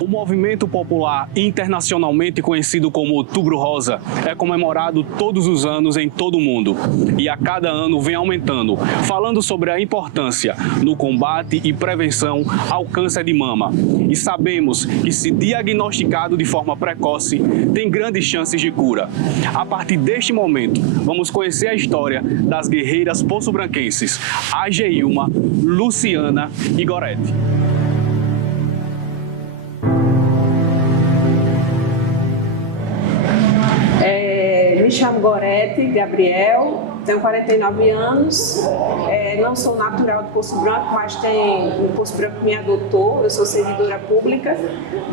O movimento popular internacionalmente conhecido como Outubro Rosa é comemorado todos os anos em todo o mundo e a cada ano vem aumentando, falando sobre a importância no combate e prevenção ao câncer de mama. E sabemos que, se diagnosticado de forma precoce, tem grandes chances de cura. A partir deste momento, vamos conhecer a história das guerreiras poço-branquenses Ageilma, Luciana e Gorete. Me chamo Gorete Gabriel, tenho 49 anos, não sou natural de Poço Branco, mas o Poço Branco me adotou. Eu sou servidora pública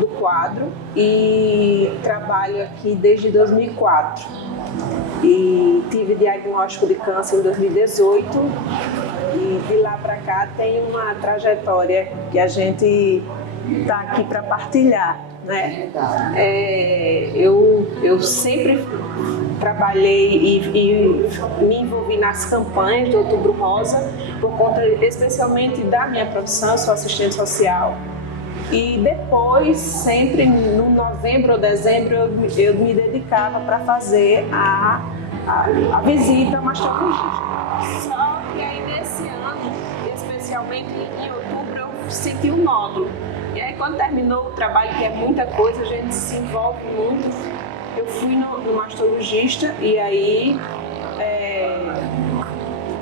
do quadro e trabalho aqui desde 2004. E tive diagnóstico de câncer em 2018 e de lá para cá tem uma trajetória que a gente está aqui para partilhar. Né? Eu sempre trabalhei e me envolvi nas campanhas do Outubro Rosa por conta especialmente da minha profissão. Eu sou assistente social e depois, sempre no novembro ou dezembro, eu me dedicava para fazer a visita ao mastologista. Só que aí nesse ano, especialmente em outubro, eu senti um nódulo. E aí, quando terminou o trabalho, que é muita coisa, a gente se envolve muito, eu fui no mastologista e aí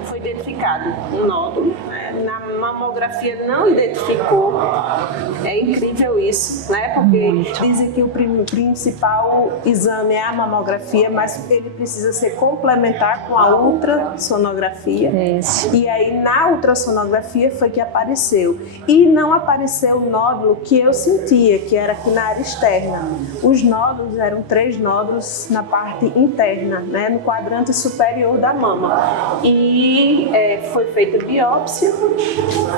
foi identificado um nódulo. Na mamografia não identificou. É incrível isso, né? Porque dizem que o principal exame é a mamografia, mas ele precisa ser complementar com a ultrassonografia. E aí na ultrassonografia foi que apareceu. E não apareceu o nódulo que eu sentia, que era aqui na área externa. Os nódulos eram 3 nódulos na parte interna, né? No quadrante superior da mama. E foi feita biópsia.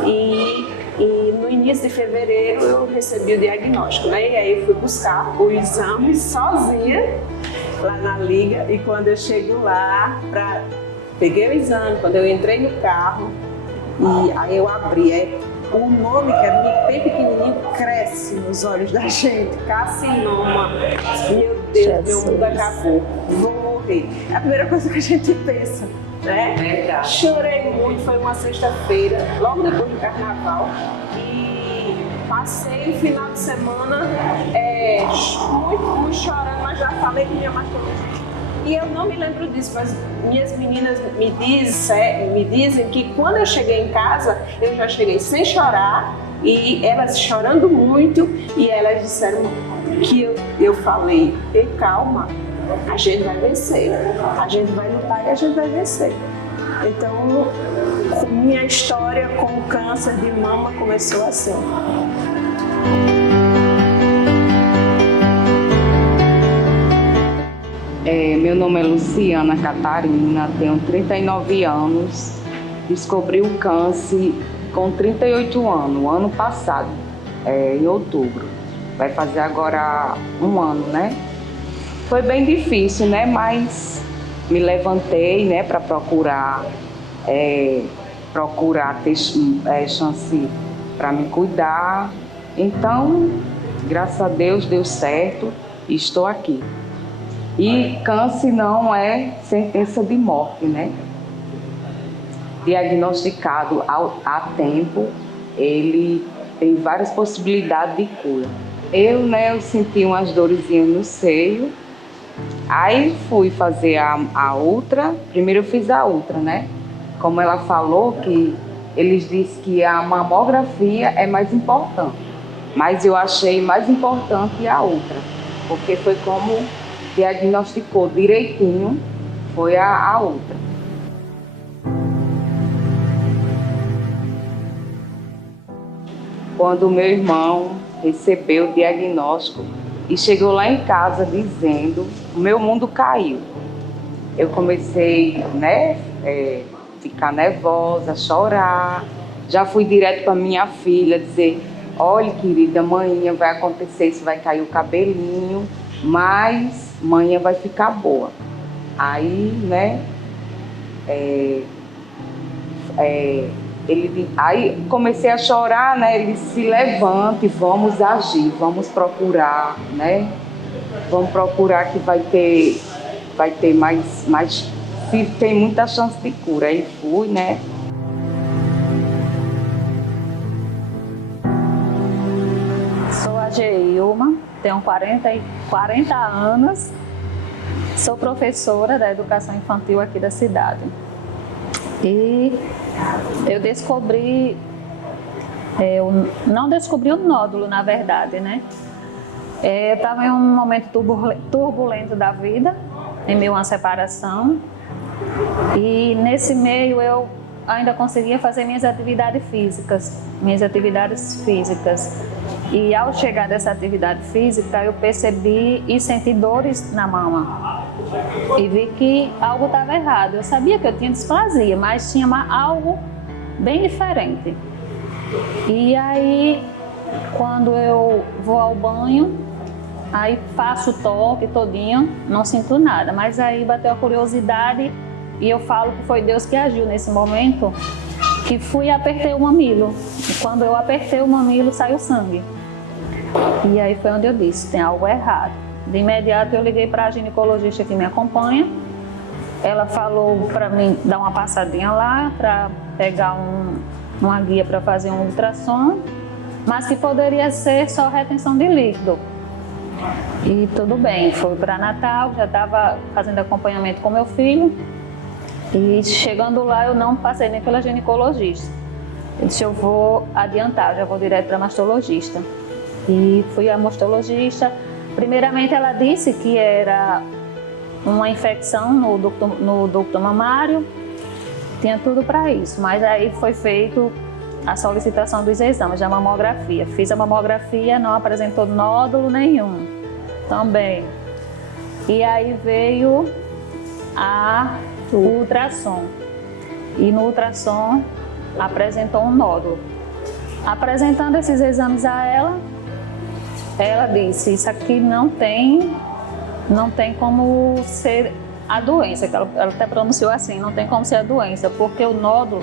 E no início de fevereiro eu recebi o diagnóstico, né? E aí eu fui buscar o exame sozinha lá na liga. E quando eu chego lá, peguei o exame, quando eu entrei no carro e aí eu abri, o nome, que é bem pequenininho, cresce nos olhos da gente. Carcinoma. Meu Deus, meu mundo acabou, vou morrer. É a primeira coisa que a gente pensa. Né? Chorei muito, foi uma sexta-feira, logo depois do carnaval, e passei o final de semana muito chorando, mas já falei com minha mastologista. E eu não me lembro disso, mas minhas meninas me dizem que quando eu cheguei em casa, eu já cheguei sem chorar, e elas chorando muito, e elas disseram que eu falei, calma, a gente vai vencer, a gente vai lutar e a gente vai vencer. Então, minha história com o câncer de mama começou assim. Meu nome é Luciana Catarina, tenho 39 anos, descobri o câncer com 38 anos, ano passado, em outubro. Vai fazer agora um ano, né? Foi bem difícil, né? Mas me levantei, né, para procurar ter chance para me cuidar. Então, graças a Deus, deu certo e estou aqui. E câncer não é sentença de morte, né? Diagnosticado a tempo, ele tem várias possibilidades de cura. Eu senti umas dorzinhas no seio. Aí fui fazer a ultra. Primeiro eu fiz a ultra, né? Como ela falou, que eles dizem que a mamografia é mais importante. Mas eu achei mais importante a ultra, porque foi como diagnosticou direitinho, foi a ultra. Quando meu irmão recebeu o diagnóstico e chegou lá em casa dizendo, o meu mundo caiu. Eu comecei, ficar nervosa, chorar. Já fui direto para minha filha dizer, olha, querida, amanhã vai acontecer isso, vai cair o cabelinho, mas amanhã vai ficar boa. Aí, Aí comecei a chorar, né? Ele se levante, vamos agir, vamos procurar, né? Vamos procurar que vai ter mais, tem muita chance de cura. Aí fui, né? Sou a Geilma, tenho 40 anos, sou professora da educação infantil aqui da cidade. E eu descobri, eu não descobri o nódulo, na verdade, né? Eu estava em um momento turbulento da vida, em meio a uma separação, e nesse meio eu ainda conseguia fazer minhas atividades físicas. E ao chegar dessa atividade física, eu percebi e senti dores na mama. E vi que algo estava errado. Eu sabia que eu tinha displasia, mas tinha algo bem diferente. E aí, quando eu vou ao banho, aí faço o toque todinho, não sinto nada. Mas aí bateu a curiosidade e eu falo que foi Deus que agiu nesse momento, que fui e apertei o mamilo. E quando eu apertei o mamilo, saiu sangue. E aí foi onde eu disse, tem algo errado. De imediato eu liguei para a ginecologista que me acompanha. Ela falou para mim dar uma passadinha lá, para pegar uma guia para fazer um ultrassom, mas que poderia ser só retenção de líquido. E tudo bem, fui para Natal, já estava fazendo acompanhamento com meu filho. E chegando lá eu não passei nem pela ginecologista. Eu disse, eu vou adiantar, já vou direto para a mastologista. E fui à mastologista. Primeiramente ela disse que era uma infecção no ducto mamário, tinha tudo para isso, mas aí foi feito a solicitação dos exames da mamografia. Fiz a mamografia, não apresentou nódulo nenhum também. E aí veio o ultrassom. E no ultrassom apresentou um nódulo. Apresentando esses exames a ela disse, isso aqui não tem como ser a doença, que ela até pronunciou assim, não tem como ser a doença, porque o nódulo,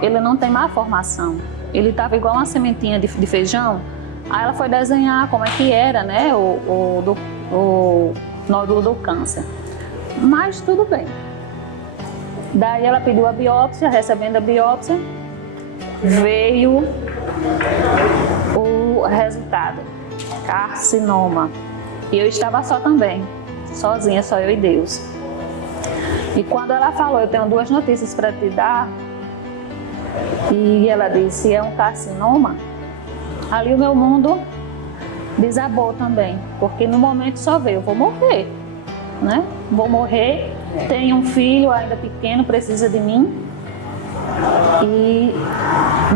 ele não tem má formação. Ele estava igual uma sementinha de feijão. Aí ela foi desenhar como é que era, né, o nódulo do câncer. Mas tudo bem. Daí ela pediu a biópsia, recebendo a biópsia, veio o resultado, carcinoma. E eu estava só também, sozinha, só eu e Deus. E quando ela falou, eu tenho duas notícias para te dar, e ela disse, é um carcinoma, ali o meu mundo desabou também, porque no momento só veio, eu vou morrer, né? Vou morrer, tenho um filho ainda pequeno, precisa de mim. E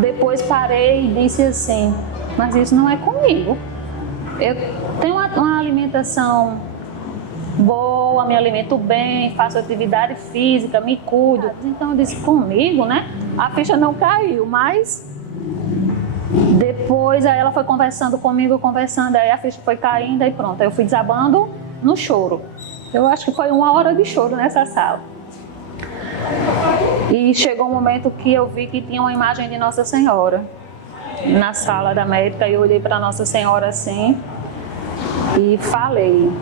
depois parei e disse assim, mas isso não é comigo. Eu tenho uma alimentação boa, me alimento bem, faço atividade física, me cuido. Então eu disse, comigo, né? A ficha não caiu, mas depois aí ela foi conversando comigo, aí a ficha foi caindo e pronto. Aí eu fui desabando no choro. Eu acho que foi 1 hora de choro nessa sala. E chegou um momento que eu vi que tinha uma imagem de Nossa Senhora na sala da médica, e eu olhei para Nossa Senhora assim e falei,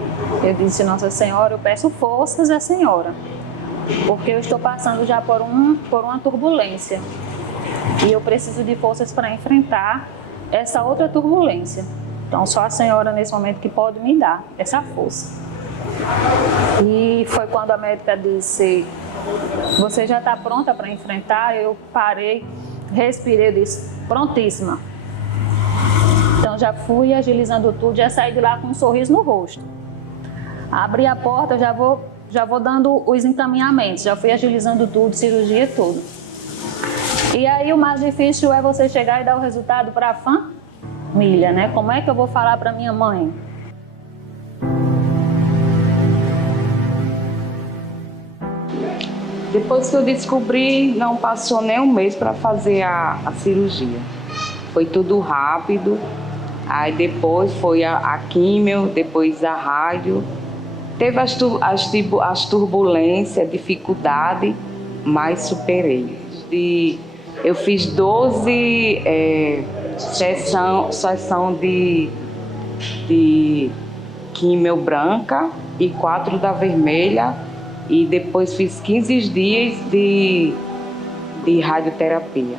eu disse, Nossa Senhora, eu peço forças à Senhora, porque eu estou passando já por uma turbulência e eu preciso de forças para enfrentar essa outra turbulência. Então só a Senhora nesse momento que pode me dar essa força. E foi quando a médica disse, você já está pronta para enfrentar? Eu parei, respirei, disse, prontíssima. Então já fui agilizando tudo, já saí de lá com um sorriso no rosto. Abri a porta, já vou dando os encaminhamentos, já fui agilizando tudo, cirurgia e tudo. E aí o mais difícil é você chegar e dar o resultado para a família, né? Como é que eu vou falar para minha mãe? Depois que eu descobri, não passou nem um mês para fazer a cirurgia. Foi tudo rápido. Aí depois foi a químio, depois a rádio. Teve as turbulências, dificuldade, mas superei. De Eu fiz 12 sessão de químio branca e 4 da vermelha, e depois fiz 15 dias de radioterapia.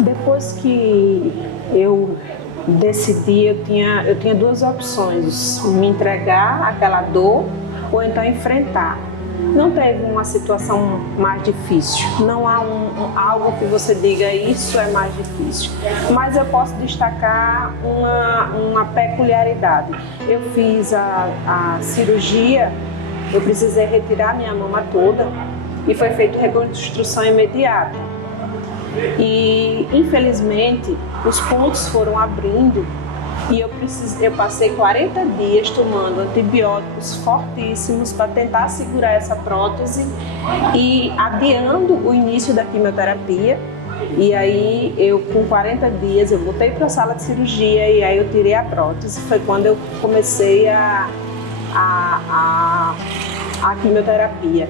Depois que eu decidi, eu tinha duas opções: me entregar àquela dor ou então enfrentar. Não teve uma situação mais difícil, não há algo que você diga isso é mais difícil, mas eu posso destacar uma peculiaridade. Eu fiz a cirurgia, eu precisei retirar minha mama toda e foi feita reconstrução imediata. E infelizmente os pontos foram abrindo e eu passei 40 dias tomando antibióticos fortíssimos para tentar segurar essa prótese e adiando o início da quimioterapia. E aí eu, com 40 dias, eu voltei para a sala de cirurgia e aí eu tirei a prótese. Foi quando eu comecei a quimioterapia.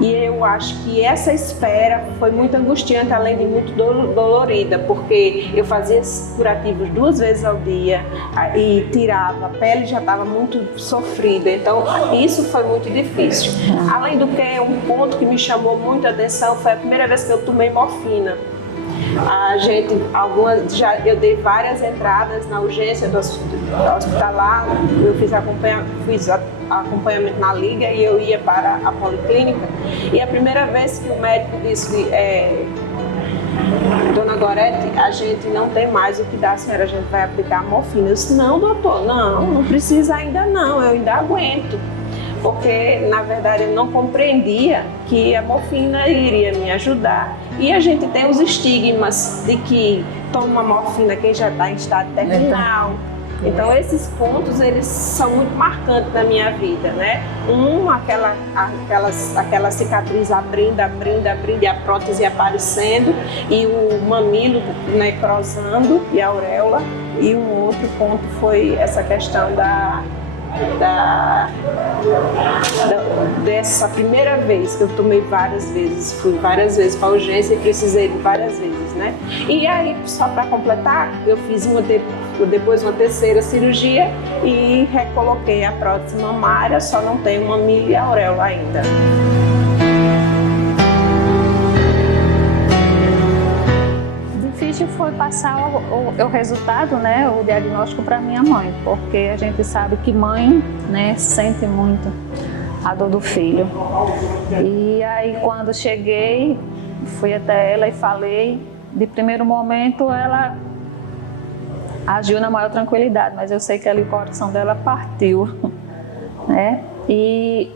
E eu acho que essa espera foi muito angustiante, além de muito dolorida, porque eu fazia curativos 2 vezes ao dia e tirava, a pele já estava muito sofrida, então isso foi muito difícil. Além do que, um ponto que me chamou muito a atenção foi a primeira vez que eu tomei morfina. Eu dei várias entradas na urgência do hospitalar, eu fiz acompanhamento na liga e eu ia para a policlínica. E a primeira vez que o médico disse, Dona Gorete, a gente não tem mais o que dar, a senhora, a gente vai aplicar a morfina. Eu disse, não, doutor, não precisa ainda não, eu ainda aguento. Porque, na verdade, eu não compreendia que a morfina iria me ajudar. E a gente tem os estigmas de que toma morfina quem já está em estado terminal. Então, esses pontos, eles são muito marcantes na minha vida, né? Aquela cicatriz abrindo, e a prótese aparecendo, e o mamilo necrosando, e a auréola. E um outro ponto foi essa questão dessa primeira vez que eu tomei várias vezes, fui várias vezes para a urgência e precisei de várias vezes, né? E aí, só para completar, eu fiz depois uma terceira cirurgia e recoloquei a prótese mamária, só não tenho mamilo e auréola ainda. Difícil foi passar o resultado, né, o diagnóstico para minha mãe, porque a gente sabe que mãe, né, sente muito a dor do filho. E aí quando cheguei, fui até ela e falei, de primeiro momento ela agiu na maior tranquilidade, mas eu sei que ali o coração dela partiu, né? E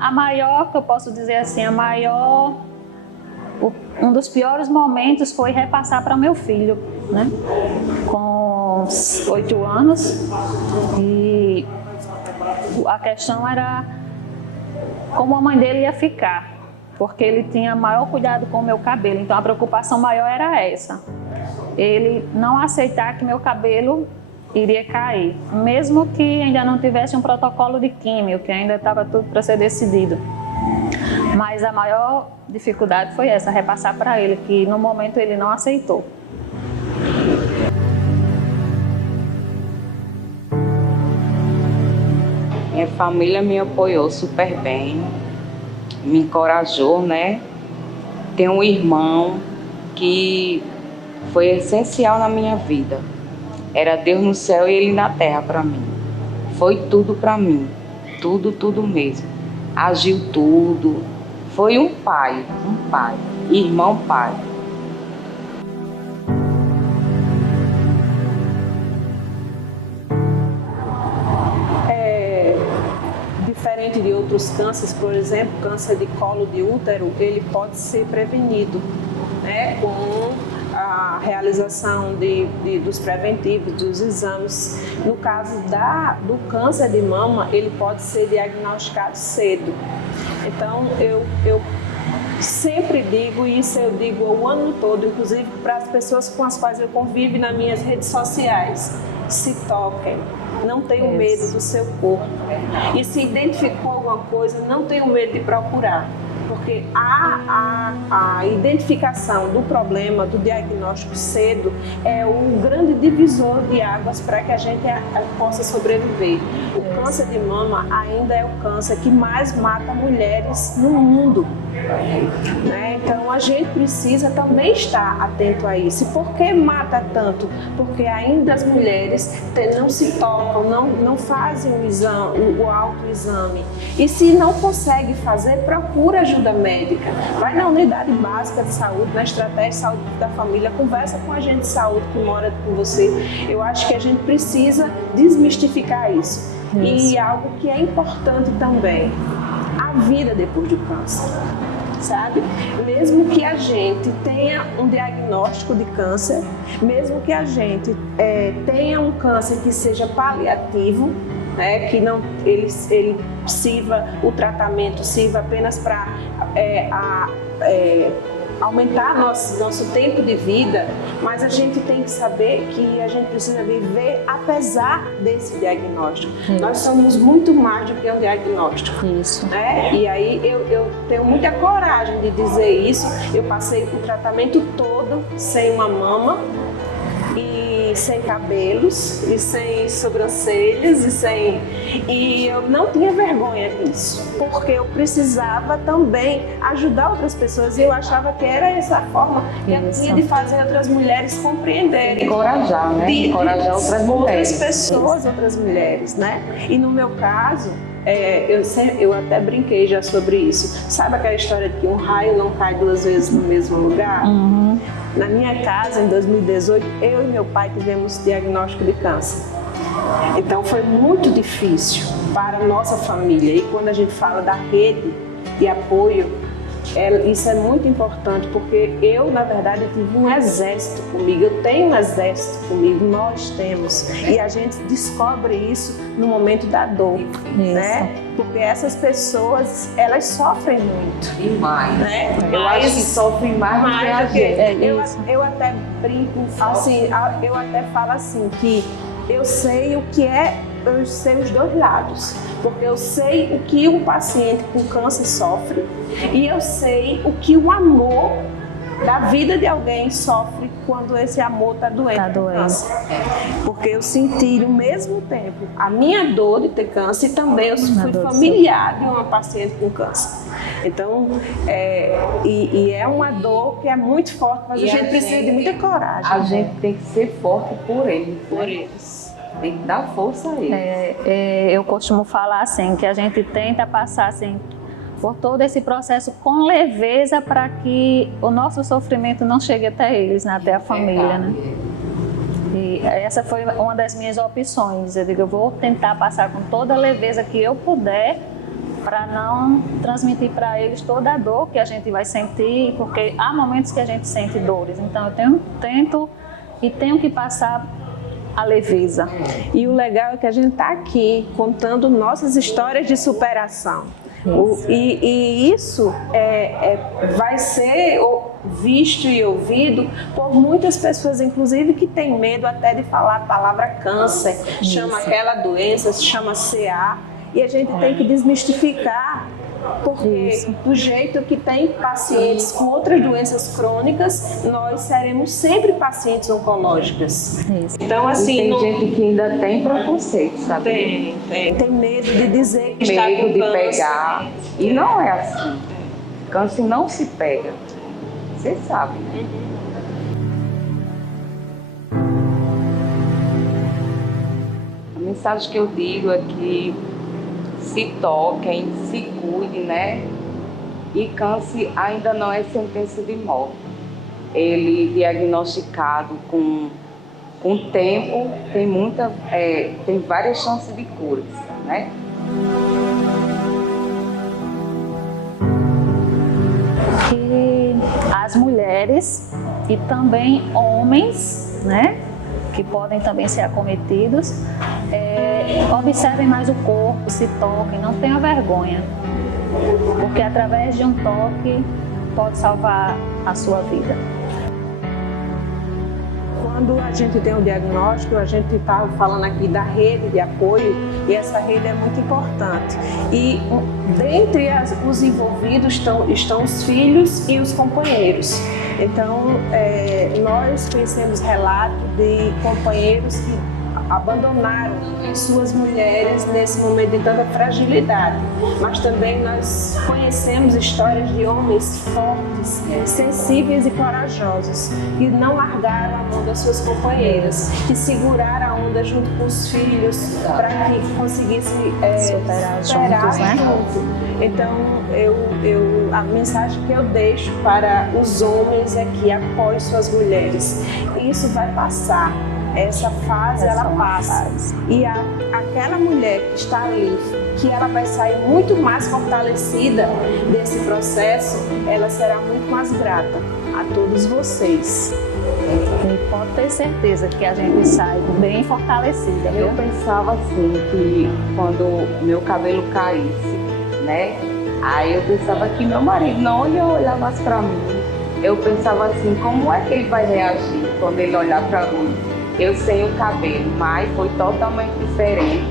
a maior, que eu posso dizer assim, um dos piores momentos foi repassar para meu filho, né? Com 8 anos, e a questão era como a mãe dele ia ficar, porque ele tinha maior cuidado com o meu cabelo, então a preocupação maior era essa. Ele não aceitar que meu cabelo iria cair, mesmo que ainda não tivesse um protocolo de químio, que ainda estava tudo para ser decidido. Mas a maior dificuldade foi essa, repassar para ele, que no momento ele não aceitou. Minha família me apoiou super bem, me encorajou, né? Tenho um irmão que foi essencial na minha vida. Era Deus no céu e Ele na terra para mim. Foi tudo para mim, tudo mesmo. Agiu tudo. Foi um pai, irmão pai. Diferente de outros cânceres, por exemplo, câncer de colo de útero, ele pode ser prevenido, né, com a realização dos preventivos, dos exames. No caso do câncer de mama, ele pode ser diagnosticado cedo. Então, eu sempre digo, e isso eu digo o ano todo, inclusive para as pessoas com as quais eu convivo nas minhas redes sociais: se toquem, Não tenha medo do seu corpo. E se identificou alguma coisa, não tenha medo de procurar. Porque a identificação do problema, do diagnóstico cedo, é um grande divisor de águas para que a gente possa sobreviver. O câncer de mama ainda é o câncer que mais mata mulheres no mundo. Né? Então a gente precisa também estar atento a isso. E por que mata tanto? Porque ainda as mulheres não se tocam, não fazem o autoexame. E se não consegue fazer, procura ajuda médica. Vai na unidade básica de saúde, na estratégia de saúde da família, conversa com a agente de saúde que mora com você. Eu acho que a gente precisa desmistificar isso. E algo que é importante também, a vida depois do câncer. Sabe? Mesmo que a gente tenha um diagnóstico de câncer, mesmo que a gente tenha um câncer que seja paliativo, né, que não ele sirva, o tratamento sirva apenas para aumentar nosso tempo de vida, mas a gente tem que saber que a gente precisa viver apesar desse diagnóstico. Isso. Nós somos muito mais do que um diagnóstico. Isso. Né? E aí eu tenho muita coragem de dizer isso. Eu passei o tratamento todo sem uma mama, e sem cabelos, e sem sobrancelhas, e eu não tinha vergonha disso, porque eu precisava também ajudar outras pessoas, e eu achava que era essa forma que eu tinha de fazer outras mulheres compreenderem. Encorajar, né? Encorajar outras mulheres. Outras pessoas, outras mulheres, né? E no meu caso, eu até brinquei já sobre isso. Sabe aquela história de que um raio não cai duas vezes no mesmo lugar? Uhum. Na minha casa, em 2018, eu e meu pai tivemos diagnóstico de câncer. Então foi muito difícil para a nossa família. E quando a gente fala da rede de apoio, isso é muito importante, porque eu, na verdade, tive um exército comigo, eu tenho um exército comigo, nós temos. E a gente descobre isso no momento da dor, né? Porque essas pessoas, elas sofrem muito. E mais. Né? Eu acho que sofrem mais do que a gente. Eu até brinco, assim, eu até falo assim, que eu sei o que eu sei os dois lados, porque eu sei o que um paciente com câncer sofre e eu sei o que o amor da vida de alguém sofre quando esse amor está doente com câncer. Porque eu senti ao mesmo tempo a minha dor de ter câncer e também eu fui familiar de uma paciente com câncer. Então, é uma dor que é muito forte, mas a gente precisa de muita coragem. A gente tem que ser forte por eles. Por eles. Tem que dar força a eles. Eu costumo falar assim, que a gente tenta passar assim, por todo esse processo com leveza para que o nosso sofrimento não chegue até eles, né, até a família, né? E essa foi uma das minhas opções. Eu digo, eu vou tentar passar com toda a leveza que eu puder para não transmitir para eles toda a dor que a gente vai sentir, porque há momentos que a gente sente dores. Então eu tento e tenho que passar a leveza. E o legal é que a gente está aqui contando nossas histórias de superação. E isso vai ser visto e ouvido por muitas pessoas, inclusive que têm medo até de falar a palavra câncer, chama aquela doença, se chama CA, e a gente tem que desmistificar, porque do jeito que tem pacientes com outras doenças crônicas, nós seremos sempre pacientes oncológicas. Então, assim, tem gente que ainda tem preconceito, sabe? Tem medo de dizer que está com medo de câncer. pegar. E não é assim. Câncer não se pega. Você sabe. A mensagem que eu digo é que se toquem, se cuidem, né? E câncer ainda não é sentença de morte. Ele diagnosticado com tempo tem várias chances de cura, né? Que as mulheres e também homens, né, que podem também ser acometidos, observem mais o corpo, se toquem, não tenham vergonha, porque através de um toque pode salvar a sua vida. quando a gente tem o diagnóstico, a gente está falando aqui da rede de apoio e essa rede é muito importante. E dentre os envolvidos estão os filhos e os companheiros. Então, nós conhecemos relatos de companheiros que abandonaram suas mulheres nesse momento de tanta fragilidade, mas também nós conhecemos histórias de homens fortes, sensíveis e corajosos, que não largaram a mão das suas companheiras, que seguraram a onda junto com os filhos para que conseguissem superar juntos, né? Então, a mensagem que eu deixo para os homens é que apoiem suas mulheres. Isso vai passar. Essa fase ela passa e aquela mulher que está ali, que ela vai sair muito mais fortalecida desse processo, ela será muito mais grata a todos vocês. E pode ter certeza que a gente sai bem fortalecida, viu? Eu pensava assim, que quando meu cabelo caísse, né? Aí eu pensava que meu marido não olhava mais para mim. Eu pensava assim, como é que ele vai reagir quando ele olhar para mim? Eu sem o cabelo, mas foi totalmente diferente.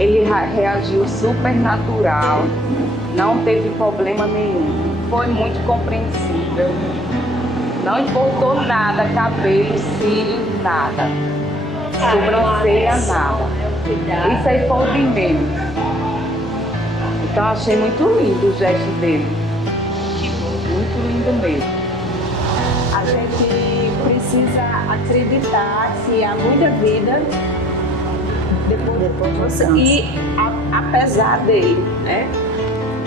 Ele reagiu super natural, não teve problema nenhum, foi muito compreensível. Não importou nada, cabelo, cílios, nada, sobrancelha, nada. Isso aí foi o de menos. Então achei muito lindo o gesto dele, muito lindo mesmo. A gente precisa acreditar que há muita vida depois de você e apesar dele, né?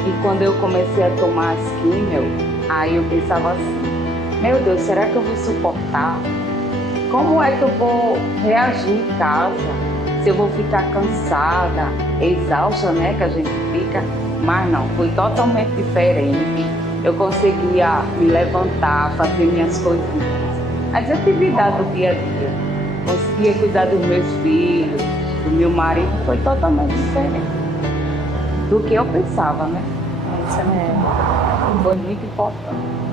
E quando eu comecei a tomar as químio, aí eu pensava assim, meu Deus, será que eu vou suportar? Como é que eu vou reagir em casa? Se eu vou ficar cansada, exausta, né, que a gente fica. Mas não, foi totalmente diferente. Eu conseguia me levantar, fazer minhas coisinhas. As atividades do dia a dia. Conseguia cuidar dos meus filhos, do meu marido, foi totalmente diferente do que eu pensava, né? Isso mesmo. Foi muito importante.